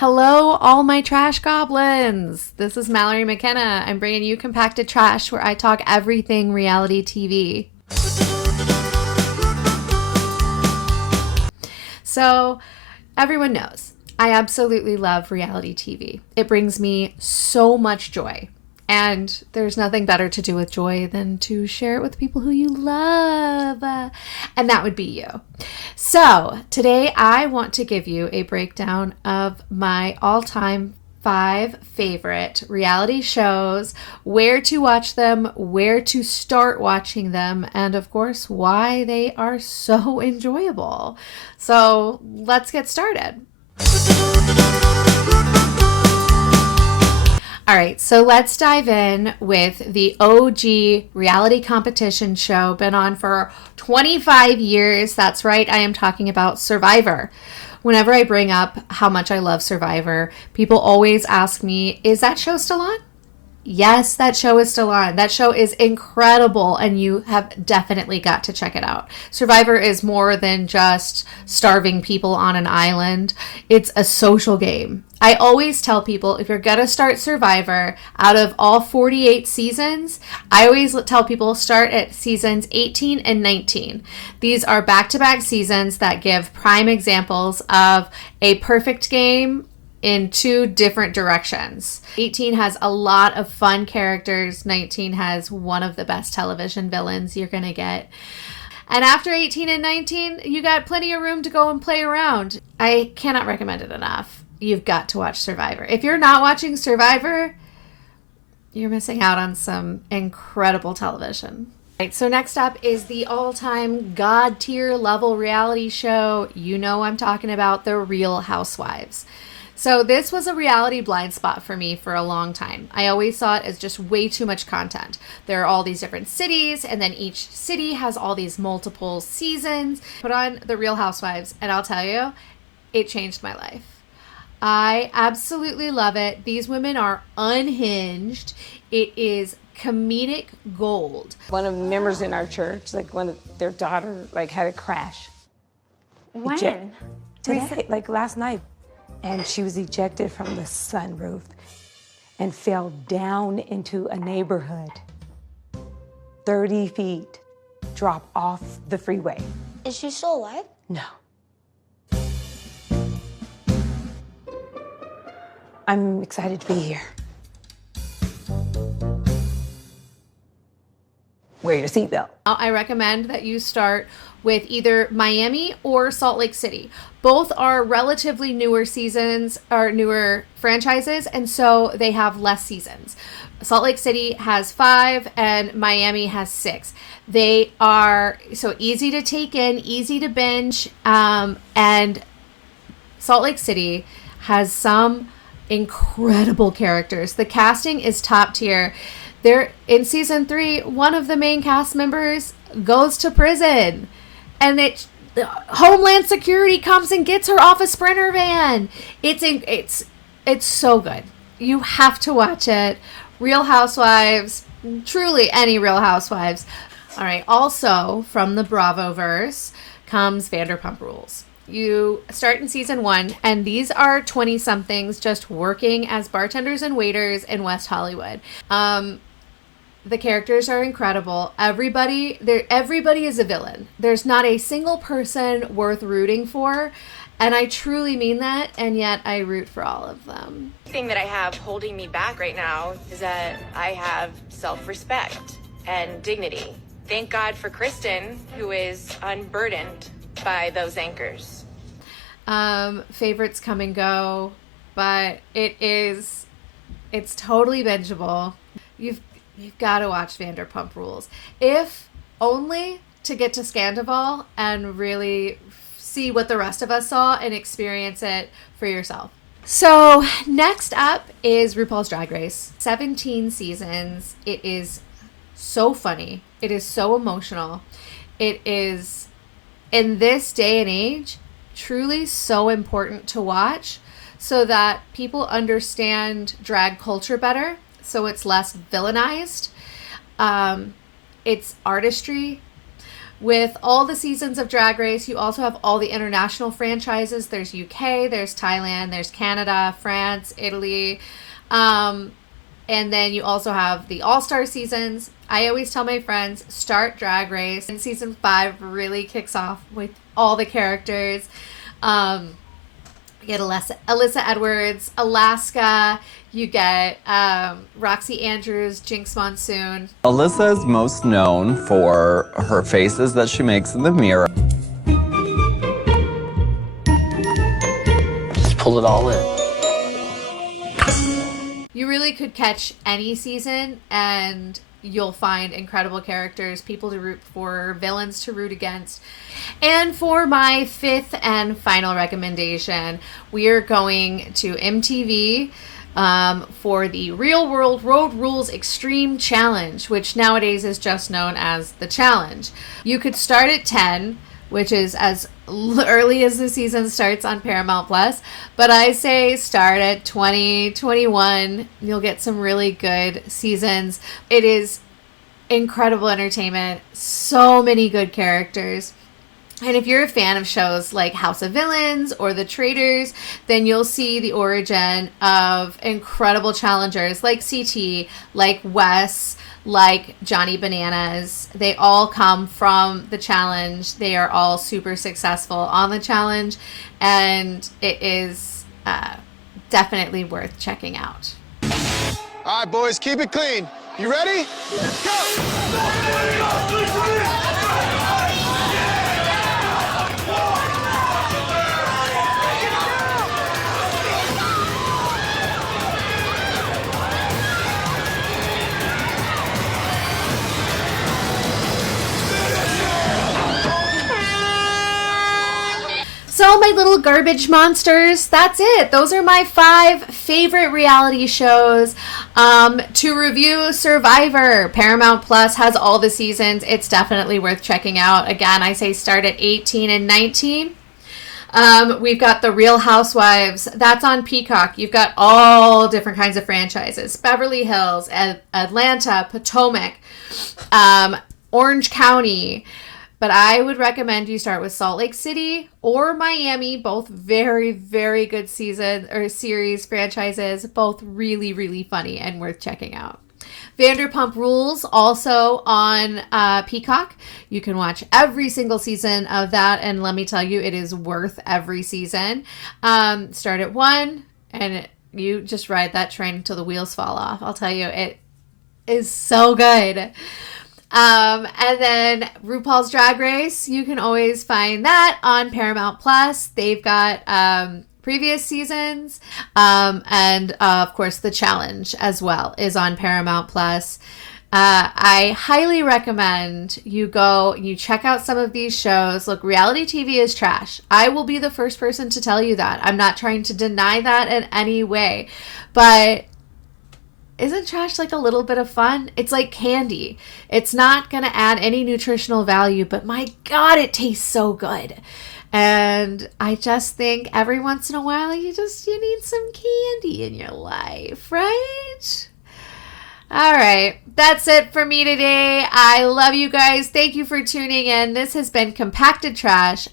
Hello, all my trash goblins. This is Mallory McKenna. I'm bringing you Compacted Trash, where I talk everything reality TV. So, everyone knows, I absolutely love reality TV. It brings me so much joy. And there's nothing better to do with joy than to share it with people who you love. And that would be you. So today I want to give you a breakdown of my all-time 5 favorite reality shows, where to watch them, where to start watching them, and of course, why they are so enjoyable. So let's get started. All right, so let's dive in with the OG reality competition show, been on for 25 years. That's right, I am talking about Survivor. Whenever I bring up how much I love Survivor, people always ask me, is that show still on? Yes, that show is still on. That show is incredible, and you have definitely got to check it out. Survivor is more than just starving people on an island. It's a social game. I always tell people, if you're going to start Survivor, out of all 48 seasons, I always tell people start at seasons 18 and 19. These are back-to-back seasons that give prime examples of a perfect game in 2 different directions. 18 has a lot of fun characters. 19 has one of the best television villains you're going to get. And after 18 and 19, you got plenty of room to go and play around. I cannot recommend it enough. You've got to watch Survivor. If you're not watching Survivor, you're missing out on some incredible television. Right, so next up is the all-time God tier level reality show. You know I'm talking about The Real Housewives. So this was a reality blind spot for me for a long time. I always saw it as just way too much content. There are all these different cities, and then each city has all these multiple seasons. Put on The Real Housewives, and I'll tell you, it changed my life. I absolutely love it. These women are unhinged. It is comedic gold. One of the members in our church, one of their daughter, had a crash. When? Today, last night. And she was ejected from the sunroof and fell down into a neighborhood. 30 feet, drop off the freeway. Is she still alive? No. I'm excited to be here. Wear your seatbelt. I recommend that you start with either Miami or Salt Lake City. Both are relatively newer seasons or newer franchises, and so they have less seasons. Salt Lake City has 5 and Miami has 6. They are so easy to take in, easy to binge, and Salt Lake City has some incredible characters. The casting is top tier. There in season 3, one of the main cast members goes to prison, and Homeland Security comes and gets her off a Sprinter van. It's so good. You have to watch it. Real Housewives, truly any Real Housewives. All right. Also from the Bravoverse comes Vanderpump Rules. You start in season 1, and these are 20-somethings just working as bartenders and waiters in West Hollywood. The characters are incredible. Everybody is a villain. There's not a single person worth rooting for, and I truly mean that, and yet I root for all of them. The thing that I have holding me back right now is that I have self-respect and dignity. Thank God for Kristen, who is unburdened by those anchors. Favorites come and go, but it's totally bingeable. You've got to watch Vanderpump Rules, if only to get to Scandival and really see what the rest of us saw and experience it for yourself. So next up is RuPaul's Drag Race. 17 seasons. It is so funny. It is so emotional. It is, in this day and age, truly so important to watch so that people understand drag culture better, so it's less villainized. It's artistry. With all the seasons of Drag Race, you also have all the international franchises. There's UK, there's Thailand, there's Canada, France, Italy. And then you also have the All-Star seasons. I always tell my friends, start Drag Race. And season 5 really kicks off with all the characters. You get Alyssa Edwards, Alaska. You get Roxy Andrews, Jinx Monsoon. Alyssa is most known for her faces that she makes in the mirror. Just pull it all in. You really could catch any season and you'll find incredible characters, people to root for, villains to root against. And for my 5th and final recommendation, we are going to MTV for the Real World Road Rules Extreme Challenge, which nowadays is just known as The Challenge. You could start at 10, which is as early as the season starts on Paramount Plus, but I say start at 20, 21. You'll get some really good seasons. It is incredible entertainment, so many good characters. And if you're a fan of shows like House of Villains or The Traitors, then you'll see the origin of incredible challengers like CT, like Wes, like Johnny Bananas. They all come from the challenge. They are all super successful on the challenge, and it is definitely worth checking out. All right, boys, keep it clean. You ready? So, my little garbage monsters, that's it. Those are my 5 favorite reality shows. To review Survivor, Paramount Plus has all the seasons. It's definitely worth checking out. Again, I say start at 18 and 19. We've got The Real Housewives. That's on Peacock. You've got all different kinds of franchises. Beverly Hills, Atlanta, Potomac, Orange County. But I would recommend you start with Salt Lake City or Miami, both very, very good series franchises, both really, really funny and worth checking out. Vanderpump Rules, also on Peacock. You can watch every single season of that, and let me tell you, it is worth every season. Start at 1, and you just ride that train until the wheels fall off. I'll tell you, it is so good. And then RuPaul's Drag Race, you can always find that on Paramount Plus. They've got previous seasons, and of course The Challenge as well is on Paramount Plus. I highly recommend you go and you check out some of these shows. Look, reality TV is trash. I will be the first person to tell you that. I'm not trying to deny that in any way, but isn't trash like a little bit of fun? It's like candy. It's not going to add any nutritional value, but my God, it tastes so good. And I just think every once in a while, you need some candy in your life, right? All right. That's it for me today. I love you guys. Thank you for tuning in. This has been Compacted Trash.